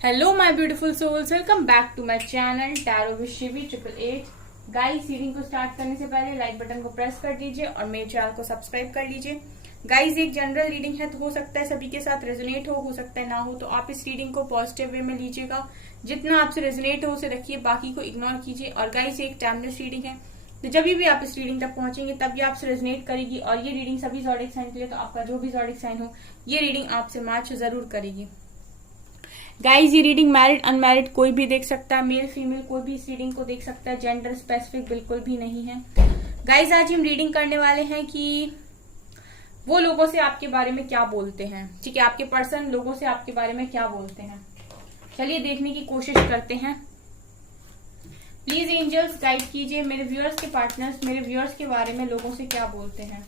Hello my beautiful souls, welcome back to my channel tarot with Shivi 888। Guys, reading को start करने से पहले like button को press कर दीजिए और मेरे चैनल को सब्सक्राइब कर लीजिए। गाइस, एक जनरल रीडिंग है तो हो सकता है सभी के साथ रेजोनेट हो सकता है ना हो, तो आप इस रीडिंग को पॉजिटिव वे में लीजिएगा। जितना आपसे रेजोनेट हो उसे रखिए, बाकी को इग्नोर कीजिए। और गाइस, एक टाइमलेस रीडिंग है, तो जब भी आप इस रीडिंग तक पहुंचेंगे तब ये आपसे रेजोनेट करेगी। और ये रीडिंग सभी ज़ोडिएक साइन के लिए, तो आपका जो भी ज़ोडिएक साइन हो ये रीडिंग आपसे मैच जरूर करेगी। गाइज, ये रीडिंग मैरिड अनमैरिड कोई भी देख सकता है, मेल फीमेल कोई भी इस रीडिंग को देख सकता है, जेंडर स्पेसिफिक बिल्कुल भी नहीं है। गाइज, आज हम रीडिंग करने वाले हैं कि वो लोगों से आपके बारे में क्या बोलते हैं। ठीक है, आपके पर्सन लोगों से आपके बारे में क्या बोलते हैं, चलिए देखने की कोशिश करते हैं। प्लीज एंजल्स गाइड कीजिए मेरे व्यूअर्स के पार्टनर्स मेरे व्यूअर्स के बारे में लोगों से क्या बोलते हैं।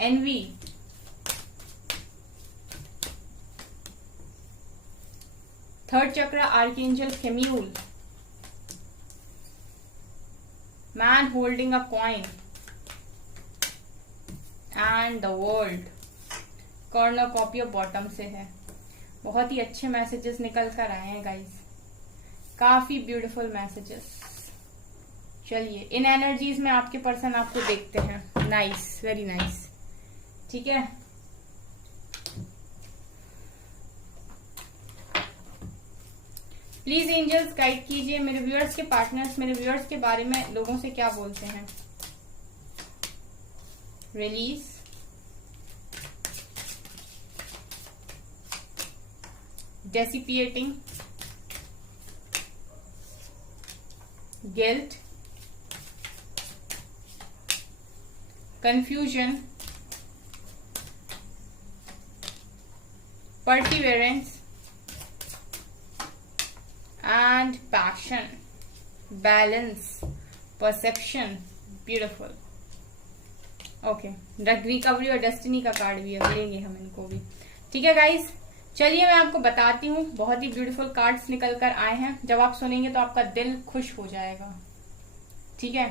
Envy, third chakra archangel Chamuel, man holding a coin and the world. Corner copy of bottom से है। बहुत ही अच्छे मैसेजेस निकल कर आए हैं गाइस, काफी ब्यूटीफुल मैसेजेस। चलिए इन एनर्जीज में आपके पर्सन आपको देखते हैं। Nice, very nice. ठीक है, प्लीज एंजल्स गाइड कीजिए मेरे व्यूअर्स के पार्टनर्स मेरे व्यूअर्स के बारे में लोगों से क्या बोलते हैं। Release, dissipating, guilt, confusion, perseverance and passion, balance, perception, beautiful। Okay, recovery और डेस्टिनी का कार्ड भी है, लेंगे हम इनको भी। ठीक है गाइस, चलिए मैं आपको बताती हूँ। बहुत ही ब्यूटीफुल कार्ड्स निकल कर आए हैं, जब आप सुनेंगे तो आपका दिल खुश हो जाएगा। ठीक है,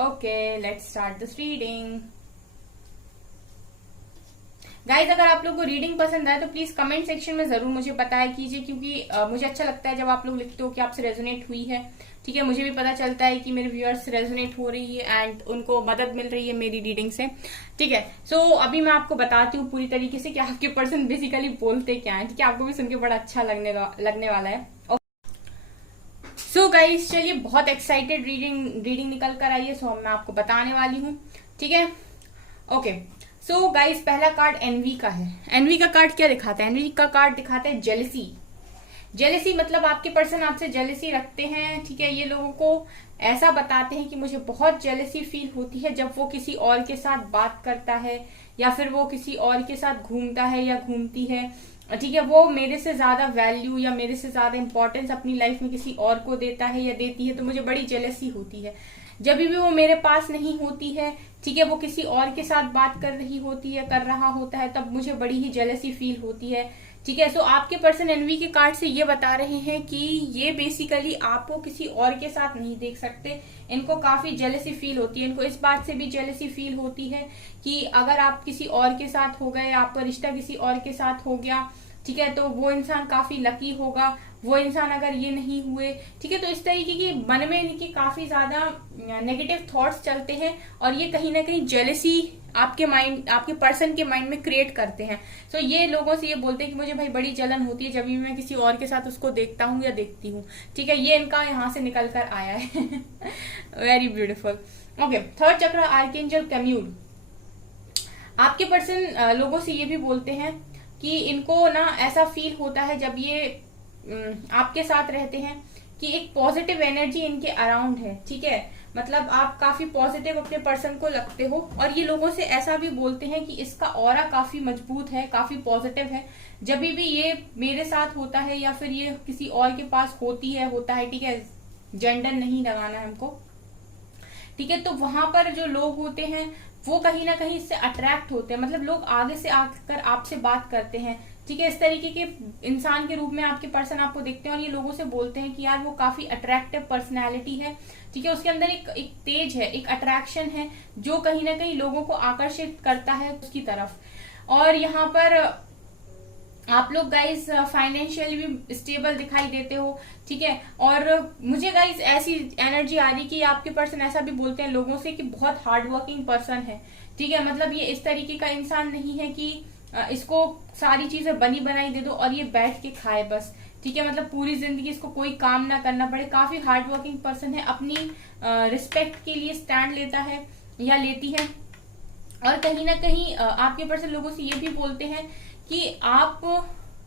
okay, let's start this reading. Guys, अगर आप लोग को रीडिंग पसंद आए तो प्लीज कमेंट सेक्शन में जरूर मुझे बताया कीजिए, क्योंकि मुझे अच्छा लगता है जब आप लोग लिखते हो कि आपसे रेजोनेट हुई है। ठीक है, मुझे भी पता चलता है कि मेरे व्यूअर्स रेजोनेट हो रही है एंड उनको मदद मिल रही है मेरी रीडिंग से। ठीक है, सो अभी मैं आपको बताती हूँ पूरी तरीके से कि आपके पर्सन बेसिकली बोलते क्या है। ठीक है, आपको भी सुन के बड़ा अच्छा लगने वाला है। सो गाइज, चलिए बहुत एक्साइटेड रीडिंग निकल कर आई है, सो मैं आपको बताने वाली हूँ। ठीक है, ओके। सो गाइस, पहला कार्ड एनवी का है। एनवी का कार्ड क्या दिखाता है? एनवी का कार्ड दिखाता है जेलसी। जेलसी मतलब आपके पर्सन आपसे जेलसी रखते हैं। ठीक है, ये लोगों को ऐसा बताते हैं कि मुझे बहुत जेलसी फील होती है जब वो किसी और के साथ बात करता है या फिर वो किसी और के साथ घूमता है या घूमती है। ठीक है, वो मेरे से ज्यादा वैल्यू या मेरे से ज्यादा इंपॉर्टेंस अपनी लाइफ में किसी और को देता है या देती है, तो मुझे बड़ी जेलसी होती है जब भी वो मेरे पास नहीं होती है। ठीक है, वो किसी और के साथ बात कर रही होती है, कर रहा होता है, तब मुझे बड़ी ही जेलसी फील होती है। ठीक है, सो आपके पर्सन एनवी के कार्ड से ये बता रहे हैं कि ये बेसिकली आपको किसी और के साथ नहीं देख सकते। इनको काफी जेलसी फील होती है। इनको इस बात से भी जेलसी फील होती है कि अगर आप किसी और के साथ हो गए, आपका रिश्ता किसी और के साथ हो गया, ठीक है, तो वो इंसान काफी लकी होगा, वो इंसान अगर ये नहीं हुए। ठीक है, तो इस तरीके की मन में इनकी काफी ज्यादा नेगेटिव थॉट्स चलते हैं और ये कहीं ना कहीं जेलसी आपके पर्सन के माइंड में क्रिएट करते हैं। सो ये लोगों से ये बोलते हैं कि मुझे भाई बड़ी जलन होती है जब भी मैं किसी और के साथ उसको देखता हूँ या देखती हूँ। ठीक है, ये इनका यहाँ से निकल कर आया है। Very beautiful. Okay, third chakra archangel केम्यूल। आपके पर्सन लोगों से ये भी बोलते हैं कि इनको ना ऐसा फील होता है जब ये आपके साथ रहते हैं कि एक पॉजिटिव एनर्जी इनके अराउंड है। ठीक है, मतलब आप काफी पॉजिटिव अपने पर्सन को लगते हो। और ये लोगों से ऐसा भी बोलते हैं कि इसका ऑरा काफी मजबूत है, काफी पॉजिटिव है। जब भी ये मेरे साथ होता है या फिर ये किसी और के पास होता है। ठीक है, जेंडर नहीं लगाना है हमको। ठीक है, तो वहां पर जो लोग होते हैं वो कहीं ना कहीं इससे अट्रैक्ट होते हैं। मतलब लोग आगे से आकर आपसे बात करते हैं, ठीक है। इस तरीके के इंसान के रूप में आपके पर्सन आपको देखते हैं और ये लोगों से बोलते हैं कि यार वो काफी अट्रैक्टिव पर्सनैलिटी है, ठीक है। उसके अंदर एक तेज है, एक अट्रैक्शन है जो कहीं ना कहीं लोगों को आकर्षित करता है उसकी तरफ। और यहाँ पर आप लोग गाइज फाइनेंशियली भी स्टेबल दिखाई देते हो, ठीक है। और मुझे गाइज ऐसी एनर्जी आ रही कि आपके पर्सन ऐसा भी बोलते हैं लोगों से कि बहुत हार्ड वर्किंग पर्सन है, ठीक है। मतलब ये इस तरीके का इंसान नहीं है कि इसको सारी चीजें बनी बनाई दे दो और ये बैठ के खाए बस, ठीक है। मतलब पूरी जिंदगी इसको कोई काम ना करना पड़े। काफी हार्ड वर्किंग पर्सन है, अपनी रिस्पेक्ट के लिए स्टैंड लेता है या लेती है। और कहीं ना कहीं आपके पर्सन लोगों से ये भी बोलते हैं कि आप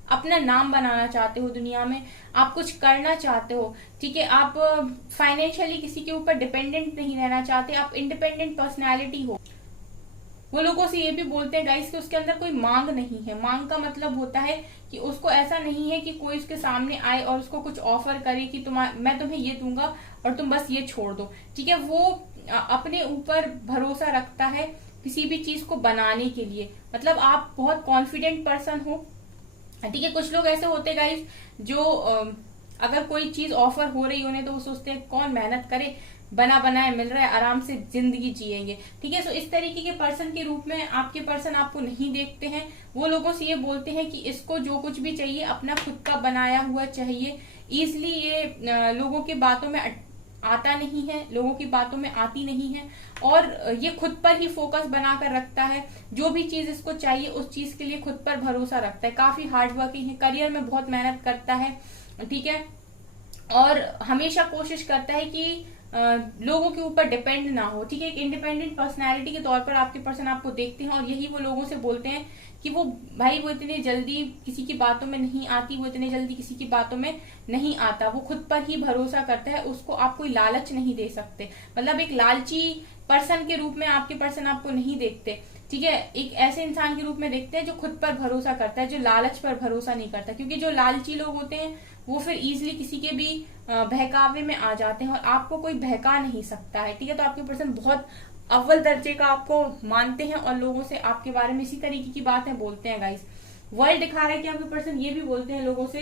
अपना नाम बनाना चाहते हो दुनिया में, आप कुछ करना चाहते हो, ठीक है। आप फाइनेंशियली किसी के ऊपर डिपेंडेंट नहीं रहना चाहते, आप इंडिपेंडेंट पर्सनैलिटी हो। वो लोगों से ये भी बोलते हैं गाइस कि उसके अंदर कोई मांग नहीं है। मांग का मतलब होता है कि उसको ऐसा नहीं है कि कोई उसके सामने आए और उसको कुछ ऑफर करे कि मैं तुम्हें ये दूंगा और तुम बस ये छोड़ दो, ठीक है। वो अपने ऊपर भरोसा रखता है किसी भी चीज को बनाने के लिए। मतलब आप बहुत कॉन्फिडेंट पर्सन हो, ठीक है। कुछ लोग ऐसे होते हैं गाइस जो अगर कोई चीज ऑफर हो रही उन्हें तो वो सोचते हैं कौन मेहनत करे, बना बनाया मिल रहा है, आराम से जिंदगी जिएंगे, ठीक है। सो इस तरीके के पर्सन के रूप में आपके पर्सन आपको नहीं देखते हैं। वो लोगों से ये बोलते हैं कि इसको जो कुछ भी चाहिए अपना खुद का बनाया हुआ चाहिए। इजिली ये लोगों की बातों में आता नहीं है, लोगों की बातों में आती नहीं है और ये खुद पर ही फोकस बनाकर रखता है। जो भी चीज इसको चाहिए उस चीज के लिए खुद पर भरोसा रखता है। काफी हार्ड वर्किंग है, करियर में बहुत मेहनत करता है, ठीक है। और हमेशा कोशिश करता है कि लोगों के ऊपर डिपेंड ना हो, ठीक है। एक इंडिपेंडेंट पर्सनालिटी के तौर पर आपके पर्सन आपको देखते हैं और यही वो लोगों से बोलते हैं कि वो इतने जल्दी किसी की बातों में नहीं आती, वो इतने जल्दी किसी की बातों में नहीं आता। वो खुद पर ही भरोसा करता है, उसको आप कोई लालच नहीं दे सकते। मतलब एक लालची पर्सन के रूप में आपके पर्सन आपको नहीं देखते, ठीक है। एक ऐसे इंसान के रूप में देखते हैं जो खुद पर भरोसा करता है, जो लालच पर भरोसा नहीं करता। क्योंकि जो लालची लोग होते हैं वो फिर इजिली किसी के भी बहकावे में आ जाते हैं और आपको कोई बहका नहीं सकता है, ठीक है। तो आपके पर्सन बहुत अव्वल दर्जे का आपको मानते हैं और लोगों से आपके बारे में इसी तरीके की बातें बोलते हैं गाइस। वर्ल्ड दिखा रहा है कि आपके पर्सन ये भी बोलते हैं लोगों से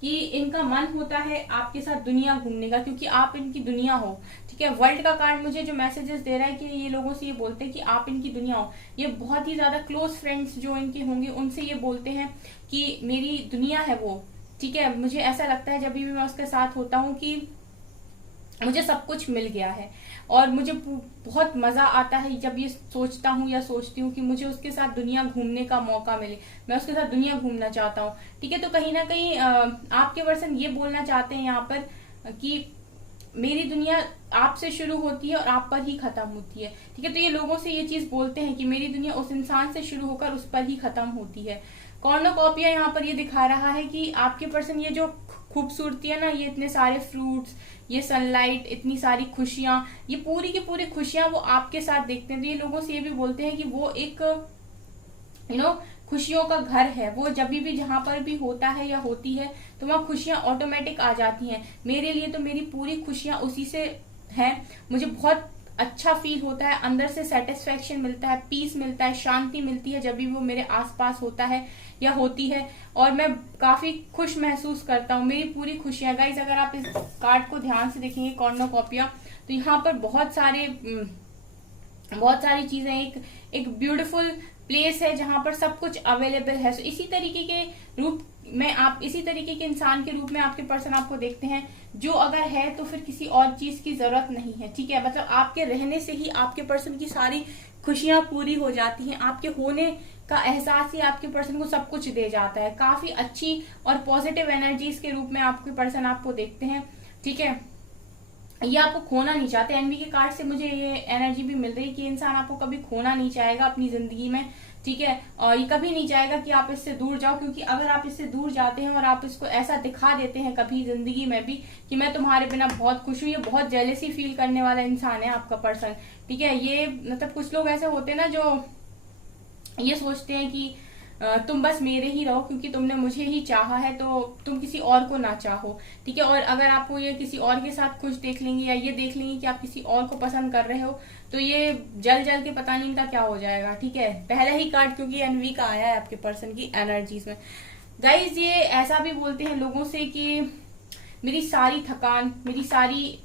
कि इनका मन होता है आपके साथ दुनिया घूमने का, क्योंकि आप इनकी दुनिया हो, ठीक है। वर्ल्ड का कार्ड मुझे जो मैसेजेस दे रहा है कि ये लोगों से ये बोलते हैं कि आप इनकी दुनिया हो। ये बहुत ही ज्यादा क्लोज फ्रेंड्स जो इनके होंगे उनसे ये बोलते हैं कि मेरी दुनिया है वो, ठीक है। मुझे ऐसा लगता है जब भी मैं उसके साथ होता हूँ कि मुझे सब कुछ मिल गया है और मुझे बहुत मजा आता है जब ये सोचता हूँ या सोचती हूँ कि मुझे उसके साथ दुनिया घूमने का मौका मिले, मैं उसके साथ दुनिया घूमना चाहता हूँ, ठीक है। तो कहीं ना कहीं आपके पर्सन ये बोलना चाहते हैं यहाँ पर कि मेरी दुनिया आपसे शुरू होती है और आप पर ही खत्म होती है, ठीक है। तो ये लोगों से ये चीज बोलते हैं कि मेरी दुनिया उस इंसान से शुरू होकर उस पर ही खत्म होती है। कॉर्नोकॉपिया यहाँ पर ये दिखा रहा है कि आपके पर्सन ये जो खूबसूरती है ना, ये इतने सारे फ्रूट्स, ये सनलाइट, इतनी सारी खुशियां, ये पूरी की पूरी खुशियां वो आपके साथ देखते हैं। तो ये लोगों से ये भी बोलते हैं कि वो एक खुशियों का घर है। वो जब भी जहां पर भी होता है या होती है तो वहां खुशियां ऑटोमेटिक आ जाती हैं। मेरे लिए तो मेरी पूरी खुशियां उसी से हैं। मुझे बहुत अच्छा फील होता है, अंदर से सेटिस्फेक्शन मिलता है, पीस मिलता है, शांति मिलती है जब भी वो मेरे आसपास होता है या होती है और मैं काफी खुश महसूस करता हूँ। मेरी पूरी खुशियां गाइस, अगर आप इस कार्ड को ध्यान से देखेंगे कॉर्नोकॉपिया, तो यहाँ पर बहुत सारी चीजें, एक ब्यूटीफुल प्लेस है जहां पर सब कुछ अवेलेबल है। सो इसी तरीके के रूप में आप, इसी तरीके के इंसान के रूप में आपके पर्सन आपको देखते हैं जो अगर है तो फिर किसी और चीज की जरूरत नहीं है, ठीक है। मतलब आपके रहने से ही आपके पर्सन की सारी खुशियां पूरी हो जाती हैं। आपके होने का एहसास ही आपके पर्सन को सब कुछ दे जाता है। काफी अच्छी और पॉजिटिव एनर्जीज के रूप में आपके पर्सन आपको देखते हैं, ठीक है। ये आपको खोना नहीं चाहते। एनवी के कार्ड से मुझे ये एनर्जी भी मिल रही है कि इंसान आपको कभी खोना नहीं चाहेगा अपनी जिंदगी में, ठीक है। और ये कभी नहीं चाहेगा कि आप इससे दूर जाओ, क्योंकि अगर आप इससे दूर जाते हैं और आप इसको ऐसा दिखा देते हैं कभी जिंदगी में भी कि मैं तुम्हारे बिना बहुत खुश हूँ, ये बहुत जेलेसी फील करने वाला इंसान है आपका पर्सन, ठीक है। ये मतलब कुछ लोग ऐसे होते हैं ना जो ये सोचते हैं कि तुम बस मेरे ही रहो क्योंकि तुमने मुझे ही चाहा है, तो तुम किसी और को ना चाहो, ठीक है। और अगर आपको ये किसी और के साथ खुश देख लेंगे या ये देख लेंगे कि आप किसी और को पसंद कर रहे हो तो ये जल जल के पता नहीं इनका क्या हो जाएगा। ठीक है, पहला ही कार्ड क्योंकि एनवी का आया है आपके पर्सन की एनर्जीज में। गाइज ये ऐसा भी बोलते हैं लोगों से कि मेरी सारी थकान, मेरी सारी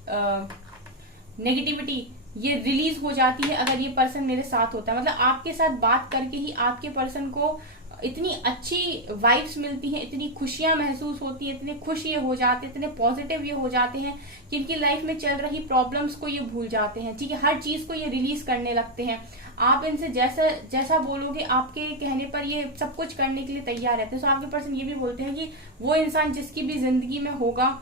नेगेटिविटी ये रिलीज हो जाती है अगर ये पर्सन मेरे साथ होता है। मतलब आपके साथ बात करके ही आपके पर्सन को इतनी अच्छी वाइब्स मिलती हैं, इतनी खुशियां महसूस होती हैं, इतने खुश ये हो जाते हैं, इतने पॉजिटिव ये हो जाते हैं कि इनकी लाइफ में चल रही प्रॉब्लम्स को ये भूल जाते हैं। ठीक है, हर चीज को ये रिलीज करने लगते हैं। आप इनसे जैसा जैसा बोलोगे आपके कहने पर ये सब कुछ करने के लिए तैयार रहते हैं। तो आपके पर्सन ये भी बोलते हैं कि वो इंसान जिसकी भी जिंदगी में होगा,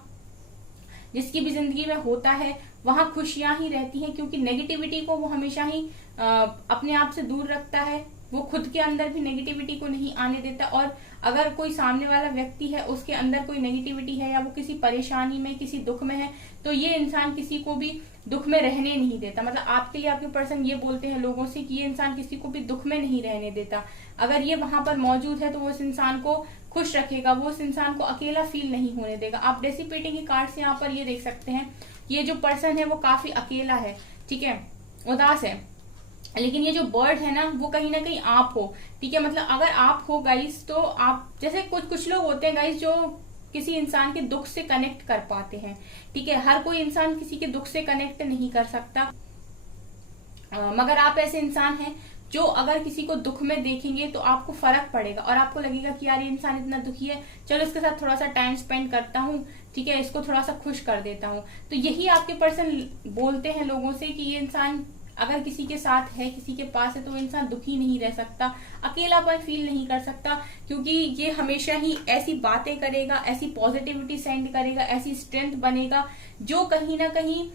जिसकी भी जिंदगी में होता है, वहां खुशियां ही रहती हैं, क्योंकि नेगेटिविटी को वो हमेशा ही अपने आप से दूर रखता है। वो खुद के अंदर भी नेगेटिविटी को नहीं आने देता, और अगर कोई सामने वाला व्यक्ति है उसके अंदर कोई नेगेटिविटी है या वो किसी परेशानी में, किसी दुख में है, तो ये इंसान किसी को भी दुख में रहने नहीं देता। मतलब आपके लिए आपके पर्सन ये बोलते हैं लोगों से कि ये इंसान किसी को भी दुख में नहीं रहने देता। अगर ये वहां पर मौजूद है तो वो इस इंसान को खुश रखेगा, वो उस इंसान को अकेला फील नहीं होने देगा। आप डेसिपेटिंग के कार्ड से यहाँ पर ये देख सकते हैं, ये जो पर्सन है वो काफी अकेला है, ठीक है, उदास है। लेकिन ये जो बर्ड है ना वो कहीं ना कहीं आप हो। ठीक है, मतलब अगर आप हो गाइस, तो आप जैसे कुछ लोग होते हैं गाइस जो किसी इंसान के दुख से कनेक्ट कर पाते हैं। ठीक है, हर कोई इंसान किसी के दुख से कनेक्ट नहीं कर सकता, मगर आप ऐसे इंसान हैं जो अगर किसी को दुख में देखेंगे तो आपको फर्क पड़ेगा और आपको लगेगा कि यार ये इंसान इतना दुखी है, चलो इसके साथ थोड़ा सा टाइम स्पेंड करता हूँ, ठीक है, इसको थोड़ा सा खुश कर देता हूँ। तो यही आपके पर्सन बोलते हैं लोगों से कि ये इंसान अगर किसी के साथ है, किसी के पास है, तो वो इंसान दुखी नहीं रह सकता, अकेलापन फील नहीं कर सकता, क्योंकि ये हमेशा ही ऐसी बातें करेगा, ऐसी पॉजिटिविटी सेंड करेगा, ऐसी स्ट्रेंथ बनेगा जो कहीं ना कहीं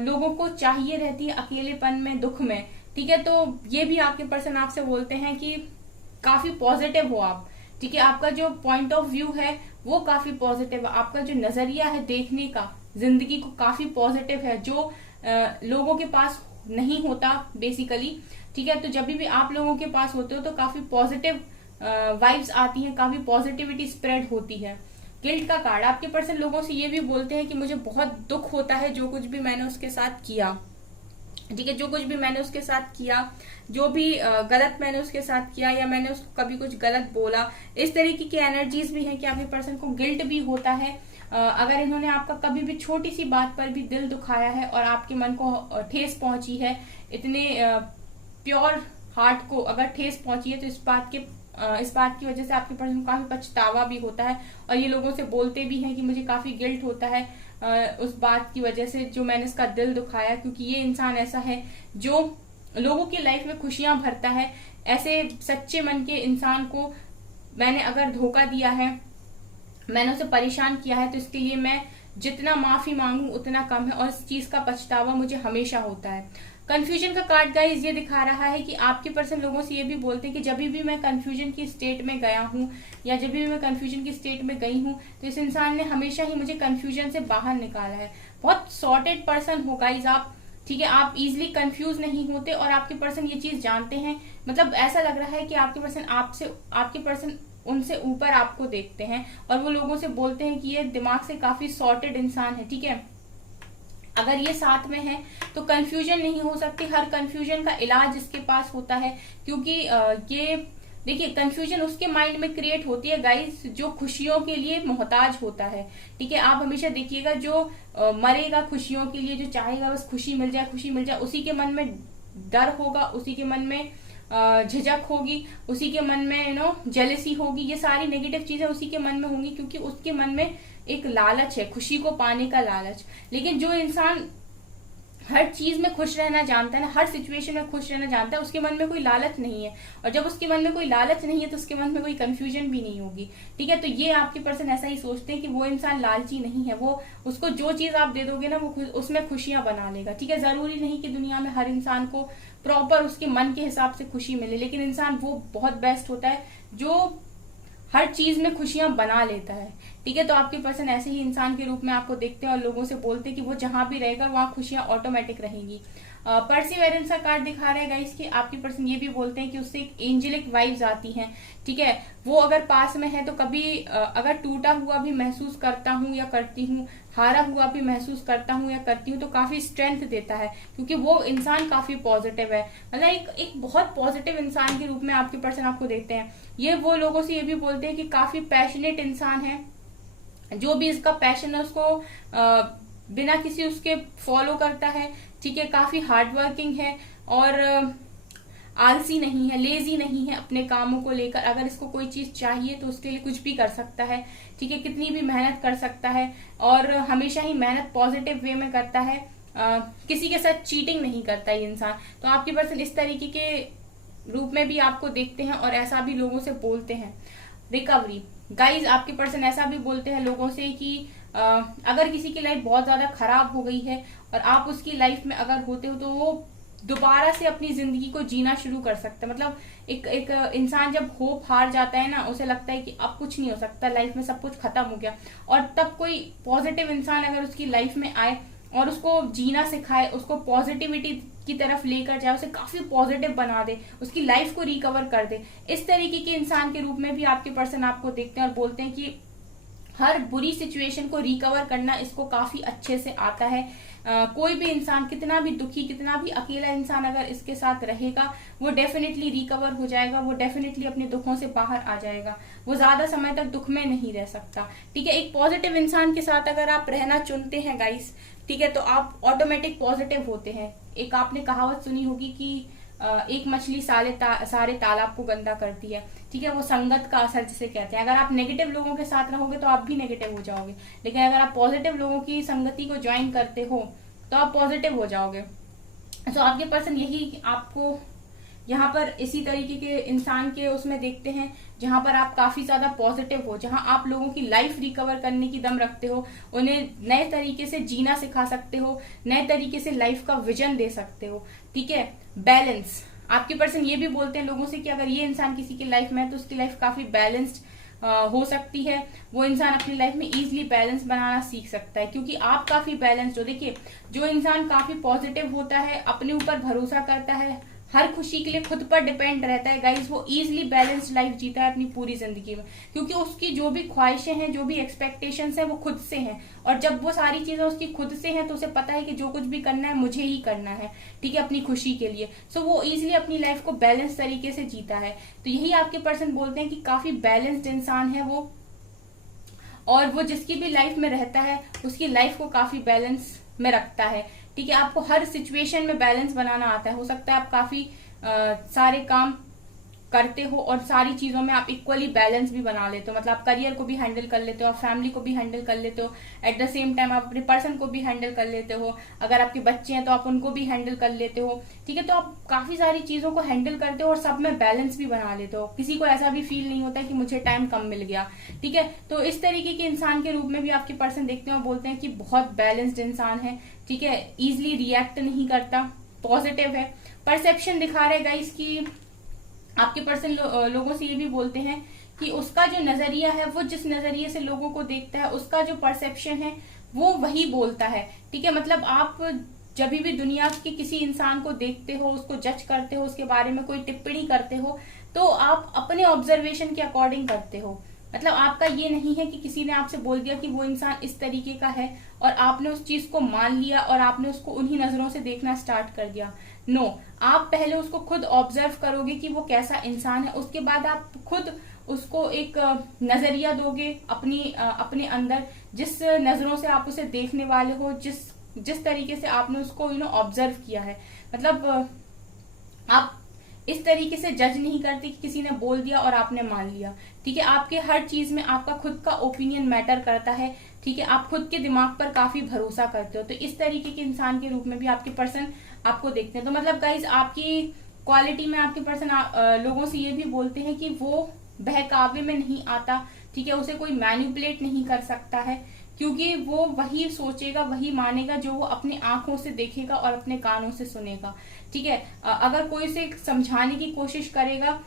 लोगों को चाहिए रहती है अकेलेपन में, दुख में। ठीक है, तो ये भी आपके पर्सन आपसे बोलते हैं कि काफी पॉजिटिव हो आप। ठीक है, आपका जो पॉइंट ऑफ व्यू है वो काफी पॉजिटिव है, आपका जो नजरिया है देखने का जिंदगी को काफी पॉजिटिव है, जो लोगों के पास नहीं होता बेसिकली। ठीक है, तो जब भी आप लोगों के पास होते हो तो काफी पॉजिटिव वाइब्स आती हैं, काफी पॉजिटिविटी स्प्रेड होती है। गिल्ट का कार्ड, आपके पर्सन लोगों से ये भी बोलते हैं कि मुझे बहुत दुख होता है जो कुछ भी मैंने उसके साथ किया। ठीक है, जो कुछ भी मैंने उसके साथ किया, जो भी गलत मैंने उसके साथ किया, या मैंने उसको कभी कुछ गलत बोला, इस तरीके की एनर्जीज भी हैं कि आपके पर्सन को गिल्ट भी होता है अगर इन्होंने आपका कभी भी छोटी सी बात पर भी दिल दुखाया है और आपके मन को ठेस पहुंची है, इतने प्योर हार्ट को अगर ठेस पहुंची है, तो इस बात की वजह से आपके पर्सन को काफी पछतावा भी होता है, और ये लोगों से बोलते भी हैं कि मुझे काफी गिल्ट होता है उस बात की वजह से जो मैंने इसका दिल दुखाया, क्योंकि ये इंसान ऐसा है जो लोगों की लाइफ में खुशियां भरता है। ऐसे सच्चे मन के इंसान को मैंने अगर धोखा दिया है, मैंने उसे परेशान किया है, तो इसके लिए मैं जितना माफी मांगू उतना कम है, और इस चीज का पछतावा मुझे हमेशा होता है। कंफ्यूजन का कार्ड गाइस ये दिखा रहा है कि आपके पर्सन लोगों से ये भी बोलते हैं कि जब भी मैं कंफ्यूजन की स्टेट में गया हूँ या जब भी मैं कंफ्यूजन की स्टेट में गई हूँ, तो इस इंसान ने हमेशा ही मुझे कंफ्यूजन से बाहर निकाला है। बहुत सॉर्टेड पर्सन हो गाइस आप। ठीक है, आप इजिली कंफ्यूज नहीं होते, और आपके पर्सन ये चीज जानते हैं। मतलब ऐसा लग रहा है कि आपके पर्सन उनसे ऊपर आपको देखते हैं, और वो लोगों से बोलते हैं कि ये दिमाग से काफी सॉर्टेड इंसान है। ठीक है, अगर ये साथ में है तो कंफ्यूजन नहीं हो सकती, हर कंफ्यूजन का इलाज इसके पास होता है, क्योंकि ये देखिए कंफ्यूजन उसके माइंड में क्रिएट होती है गाइस जो खुशियों के लिए मोहताज होता है। ठीक है, आप हमेशा देखिएगा जो मरेगा खुशियों के लिए, जो चाहेगा बस खुशी मिल जाए, उसी के मन में डर होगा, उसी के मन में झिझक होगी, उसी के मन में जेलसी होगी, ये सारी नेगेटिव चीजें उसी के मन में होंगी, क्योंकि उसके मन में एक लालच है, खुशी को पाने का लालच। लेकिन जो इंसान हर चीज में खुश रहना जानता है ना, हर सिचुएशन में खुश रहना जानता है, उसके मन में कोई लालच नहीं है, और जब उसके मन में कोई लालच नहीं है तो उसके मन में कोई कंफ्यूजन भी नहीं होगी। ठीक है, तो ये आपके पर्सन ऐसा ही सोचते हैं कि वो इंसान लालची नहीं है, वो उसको जो चीज आप दे दोगे ना वो उसमें खुशियां बना लेगा। ठीक है, जरूरी नहीं कि दुनिया में हर इंसान को प्रॉपर उसके मन के हिसाब से खुशी मिले, लेकिन इंसान वो बहुत बेस्ट होता है जो हर चीज में खुशियां बना लेता है। ठीक है, तो आपके पर्सन ऐसे ही इंसान के रूप में आपको देखते हैं और लोगों से बोलते हैं कि वो जहां भी रहेगा वहां खुशियां ऑटोमेटिक रहेंगी। परसिवेरेंस का कार्ड दिखा रहा है गाइस कि आपके पर्सन ये भी बोलते हैं कि उससे एक एंजेलिक वाइब्स आती हैं। ठीक है, वो अगर पास में है तो कभी अगर टूटा हुआ भी महसूस करता हूँ या करती हूँ, हारा हुआ भी महसूस करता हूँ या करती हूँ तो काफी स्ट्रेंथ देता है, क्योंकि वो इंसान काफी पॉजिटिव है। मतलब एक बहुत पॉजिटिव इंसान के रूप में आपके पर्सन आपको देखते हैं। ये वो लोगों से ये भी बोलते हैं कि काफी पैशनेट इंसान है, जो भी इसका पैशन है उसको बिना किसी उसके फॉलो करता है। ठीक है, काफी हार्ड वर्किंग है और आलसी नहीं है, लेजी नहीं है अपने कामों को लेकर। अगर इसको कोई चीज चाहिए तो उसके लिए कुछ भी कर सकता है। ठीक है, कितनी भी मेहनत कर सकता है और हमेशा ही मेहनत पॉजिटिव वे में करता है। किसी के साथ चीटिंग नहीं करता ये इंसान। तो आपके पर्सन इस तरीके के रूप में भी आपको देखते हैं और ऐसा भी लोगों से बोलते हैं। रिकवरी गाइज, आपके पर्सन ऐसा भी बोलते हैं लोगों से कि अगर किसी की लाइफ बहुत ज्यादा खराब हो गई है और आप उसकी लाइफ में अगर होते हो तो वो दोबारा से अपनी जिंदगी को जीना शुरू कर सकता है। मतलब एक इंसान जब होप हार जाता है ना, उसे लगता है कि अब कुछ नहीं हो सकता, लाइफ में सब कुछ खत्म हो गया, और तब कोई पॉजिटिव इंसान अगर उसकी लाइफ में आए और उसको जीना सिखाए, उसको पॉजिटिविटी की तरफ लेकर जाए, उसे काफी पॉजिटिव बना दे, उसकी लाइफ को रिकवर कर दे, इस तरीके के इंसान के रूप में भी आपके पर्सन आपको देखते हैं और बोलते हैं कि हर बुरी सिचुएशन को रिकवर करना इसको काफी अच्छे से आता है। कोई भी इंसान कितना भी दुखी, कितना भी अकेला इंसान अगर इसके साथ रहेगा, वो डेफिनेटली रिकवर हो जाएगा, वो डेफिनेटली अपने दुखों से बाहर आ जाएगा, वो ज्यादा समय तक दुख में नहीं रह सकता। ठीक है, एक पॉजिटिव इंसान के साथ अगर आप रहना चुनते हैं गाइस, ठीक है, तो आप ऑटोमेटिक पॉजिटिव होते हैं। एक आपने कहावत सुनी होगी कि एक मछली सारे तालाब को गंदा करती है। ठीक है, वो संगत का असर जिसे कहते हैं। अगर आप नेगेटिव लोगों के साथ रहोगे तो आप भी नेगेटिव हो जाओगे, लेकिन अगर आप पॉजिटिव लोगों की संगति को ज्वाइन करते हो तो आप पॉजिटिव हो जाओगे। तो आपके पर्सन यही आपको यहाँ पर इसी तरीके के इंसान के उसमें देखते हैं, जहां पर आप काफी ज्यादा पॉजिटिव हो, जहां आप लोगों की लाइफ रिकवर करने की दम रखते हो, उन्हें नए तरीके से जीना सिखा सकते हो, नए तरीके से लाइफ का विजन दे सकते हो। ठीक है, बैलेंस, आपके पर्सन ये भी बोलते हैं लोगों से कि अगर ये इंसान किसी की लाइफ में है तो उसकी लाइफ काफी बैलेंस्ड हो सकती है। वो इंसान अपनी लाइफ में इजीली बैलेंस बनाना सीख सकता है, क्योंकि आप काफी बैलेंस्ड हो। देखिए, जो इंसान काफी पॉजिटिव होता है, अपने ऊपर भरोसा करता है, हर खुशी के लिए खुद पर डिपेंड रहता है गाइस, वो इजीली बैलेंस्ड लाइफ जीता है अपनी पूरी जिंदगी में, क्योंकि उसकी जो भी ख्वाहिशें हैं, जो भी एक्सपेक्टेशंस हैं, वो खुद से हैं। और जब वो सारी चीजें उसकी खुद से हैं तो उसे पता है कि जो कुछ भी करना है मुझे ही करना है। ठीक है, अपनी खुशी के लिए। सो वो इजिली अपनी लाइफ को बैलेंस तरीके से जीता है। तो यही आपके पर्सन बोलते हैं कि काफी बैलेंस्ड इंसान है वो, और वो जिसकी भी लाइफ में रहता है उसकी लाइफ को काफी बैलेंस में रखता है। ठीक है, आपको हर सिचुएशन में बैलेंस बनाना आता है। हो सकता है आप काफी सारे काम करते हो और सारी चीजों में आप इक्वली बैलेंस भी बना लेते हो। मतलब आप करियर को भी हैंडल कर लेते हो, आप फैमिली को भी हैंडल कर लेते हो, एट द सेम टाइम आप अपने पर्सन को भी हैंडल कर लेते हो। अगर आपके बच्चे हैं तो आप उनको भी हैंडल कर लेते हो। ठीक है, तो आप काफी सारी चीजों को हैंडल करते हो और सब में बैलेंस भी बना लेते हो। किसी को ऐसा भी फील नहीं होता कि मुझे टाइम कम मिल गया। ठीक है, तो इस तरीके के इंसान के रूप में भी आपके पर्सन देखते हैं और बोलते हैं कि बहुत बैलेंस्ड इंसान है। ठीक है, इजिली रिएक्ट नहीं करता, पॉजिटिव है। परसेप्शन दिखा रहे गाइस कि आपके पर्सन लोगों से ये भी बोलते हैं कि उसका जो नजरिया है, वो जिस नजरिए से लोगों को देखता है, उसका जो परसेप्शन है वो वही बोलता है। ठीक है, मतलब आप जब भी दुनिया के किसी इंसान को देखते हो, उसको जज करते हो, उसके बारे में कोई टिप्पणी करते हो, तो आप अपने ऑब्जर्वेशन के अकॉर्डिंग करते हो। मतलब आपका ये नहीं है कि किसी ने आपसे बोल दिया कि वो इंसान इस तरीके का है और आपने उस चीज को मान लिया और आपने उसको उन्हीं नजरों से देखना स्टार्ट कर दिया। नो, आप पहले उसको खुद ऑब्जर्व करोगे कि वो कैसा इंसान है, उसके बाद आप खुद उसको एक नजरिया दोगे अपने अंदर, जिस नजरों से आप उसे देखने वाले हो, जिस तरीके से आपने उसको ऑब्जर्व किया है। मतलब आप इस तरीके से जज नहीं करते कि किसी ने बोल दिया और आपने मान लिया। ठीक है, आपके हर चीज में आपका खुद का ओपिनियन मैटर करता है। ठीक है, आप खुद के दिमाग पर काफी भरोसा करते हो। तो इस तरीके के इंसान के रूप में भी आपके पर्सन आपको देखते हैं। तो मतलब गाइज, आपकी क्वालिटी में आपके पर्सन लोगों से ये भी बोलते हैं कि वो बहकावे में नहीं आता। ठीक है, उसे कोई मैनिपुलेट नहीं कर सकता है, क्योंकि वो वही सोचेगा, वही मानेगा जो वो अपनी आंखों से देखेगा और अपने कानों से सुनेगा। ठीक है, अगर कोई उसे समझाने की कोशिश करेगा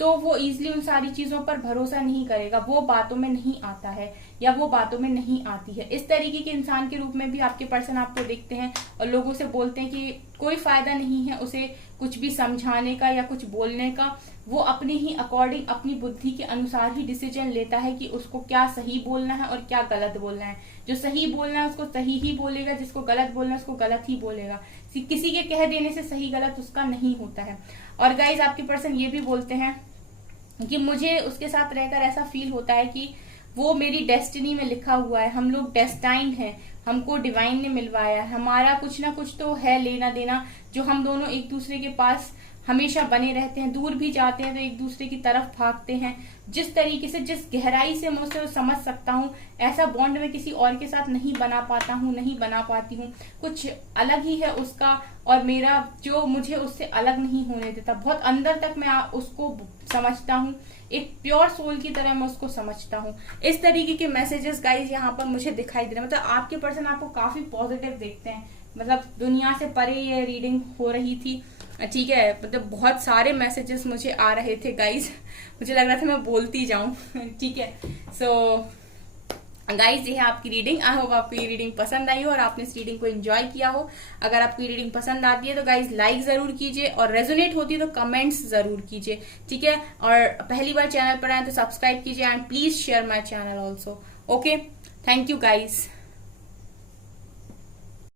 तो वो इजिली उन सारी चीजों पर भरोसा नहीं करेगा, वो बातों में नहीं आता है या वो बातों में नहीं आती है। इस तरीके के इंसान के रूप में भी आपके पर्सन आपको देखते हैं और लोगों से बोलते हैं कि कोई फायदा नहीं है उसे कुछ भी समझाने का या कुछ बोलने का, वो अपने ही अकॉर्डिंग अपनी बुद्धि के अनुसार ही डिसीजन लेता है कि उसको क्या सही बोलना है और क्या गलत बोलना है। जो सही बोलना है उसको सही ही बोलेगा, जिसको गलत बोलना है उसको गलत ही बोलेगा। किसी के कह देने से सही गलत उसका नहीं होता है। और गाइज आपके पर्सन ये भी बोलते हैं कि मुझे उसके साथ रहकर ऐसा फील होता है कि वो मेरी डेस्टिनी में लिखा हुआ है, हम लोग डेस्टाइंड हैं, हमको डिवाइन ने मिलवाया है, हमारा कुछ ना कुछ तो है लेना देना, जो हम दोनों एक दूसरे के पास हमेशा बने रहते हैं। दूर भी जाते हैं तो एक दूसरे की तरफ भागते हैं। जिस तरीके से, जिस गहराई से मैं उसे समझ सकता हूँ, ऐसा बॉन्ड में किसी और के साथ नहीं बना पाता हूँ, नहीं बना पाती हूँ। कुछ अलग ही है उसका और मेरा, जो मुझे उससे अलग नहीं होने देता। बहुत अंदर तक मैं उसको समझता हूँ, एक प्योर सोल की तरह मैं उसको समझता हूँ। इस तरीके के मैसेजेस गाइज यहाँ पर मुझे दिखाई दे रहे हैं। मतलब आपके पर्सन आपको काफी पॉजिटिव देखते हैं, मतलब दुनिया से परे ये रीडिंग हो रही थी, ठीक है। मतलब बहुत सारे मैसेजेस मुझे आ रहे थे गाइज, मुझे लग रहा था मैं बोलती जाऊं ठीक है। सो गाइज ये है आपकी रीडिंग। आई होप आपको ये रीडिंग पसंद आई हो और आपने इस रीडिंग को एंजॉय किया हो। अगर आपको ये रीडिंग पसंद आती है तो गाइज लाइक जरूर कीजिए, और रेजोनेट होती है तो कमेंट्स जरूर कीजिए, ठीक है। और पहली बार चैनल पर आए तो सब्सक्राइब कीजिए and please share my channel also. Okay, thank you guys.